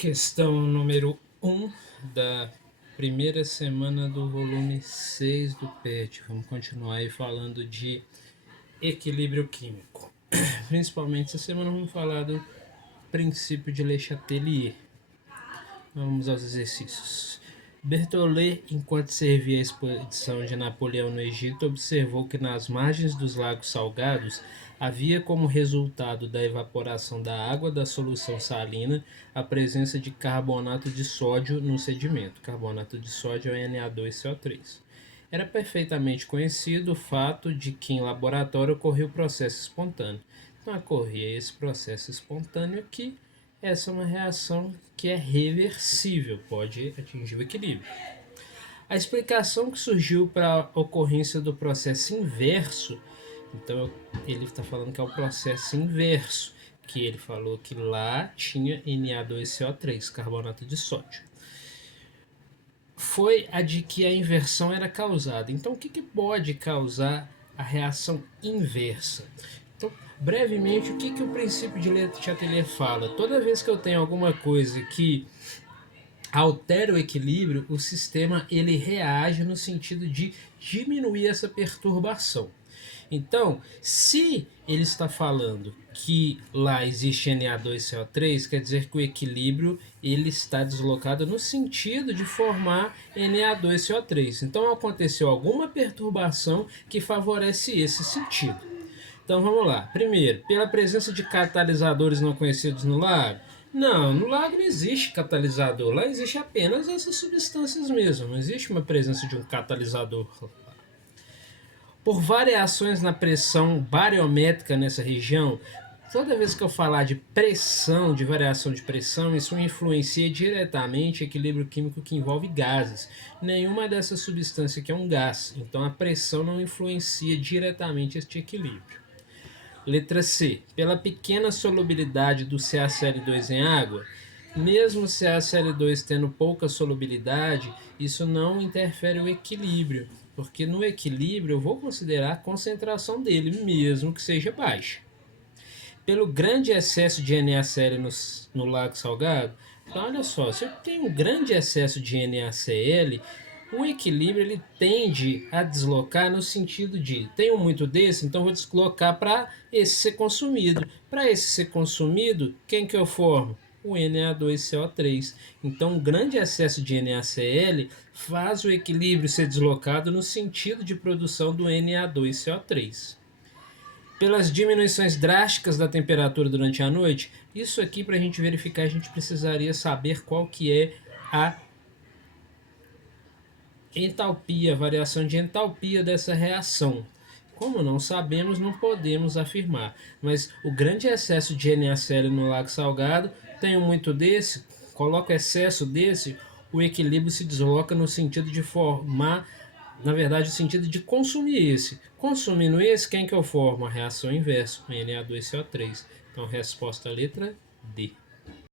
Questão número 1 da primeira semana do volume 6 do PET. Vamos continuar aí falando de equilíbrio químico. Principalmente essa semana vamos falar do princípio de Le Chatelier. Vamos aos exercícios. Berthollet, enquanto servia a expedição de Napoleão no Egito, observou que nas margens dos lagos salgados havia como resultado da evaporação da água da solução salina a presença de carbonato de sódio no sedimento. Carbonato de sódio é Na2CO3. Era perfeitamente conhecido o fato de que em laboratório ocorria o processo espontâneo. Então ocorria esse processo espontâneo aqui. Essa é uma reação que é reversível, pode atingir o equilíbrio. A explicação que surgiu para a ocorrência do processo inverso, então ele está falando que é o processo inverso, que ele falou que lá tinha Na2CO3, carbonato de sódio. Foi a de que a inversão era causada. Então o que pode causar a reação inversa? Então, brevemente, o que o princípio de Le Chatelier fala? Toda vez que eu tenho alguma coisa que altera o equilíbrio, o sistema ele reage no sentido de diminuir essa perturbação. Então, se ele está falando que lá existe Na2CO3, quer dizer que o equilíbrio ele está deslocado no sentido de formar Na2CO3. Então, aconteceu alguma perturbação que favorece esse sentido. Então vamos lá. Primeiro, pela presença de catalisadores não conhecidos no lago? Não, no lago não existe catalisador. Lá existe apenas essas substâncias mesmo. Não existe uma presença de um catalisador. Por variações na pressão bariométrica nessa região, toda vez que eu falar de pressão, de variação de pressão, isso influencia diretamente o equilíbrio químico que envolve gases. Nenhuma dessas substâncias aqui é um gás, então a pressão não influencia diretamente este equilíbrio. Letra C. Pela pequena solubilidade do CaCl2 em água, mesmo CaCl2 tendo pouca solubilidade, isso não interfere o equilíbrio, porque no equilíbrio eu vou considerar a concentração dele, mesmo que seja baixa. Pelo grande excesso de NaCl no lago salgado, então olha só, se eu tenho um grande excesso de NaCl, o equilíbrio ele tende a deslocar no sentido de tenho muito desse, então vou deslocar para esse ser consumido. Para esse ser consumido, quem que eu formo? O Na2CO3. Então, um grande excesso de NaCl faz o equilíbrio ser deslocado no sentido de produção do Na2CO3. Pelas diminuições drásticas da temperatura durante a noite, isso aqui para a gente verificar a gente precisaria saber qual que é a entalpia, variação de entalpia dessa reação. Como não sabemos, não podemos afirmar. Mas o grande excesso de NaCl no lago salgado, tenho muito desse, coloco excesso desse, o equilíbrio se desloca no sentido de formar, na verdade, no sentido de consumir esse. Consumindo esse, quem que eu formo? A reação inversa, Na2CO3. Então, resposta letra D.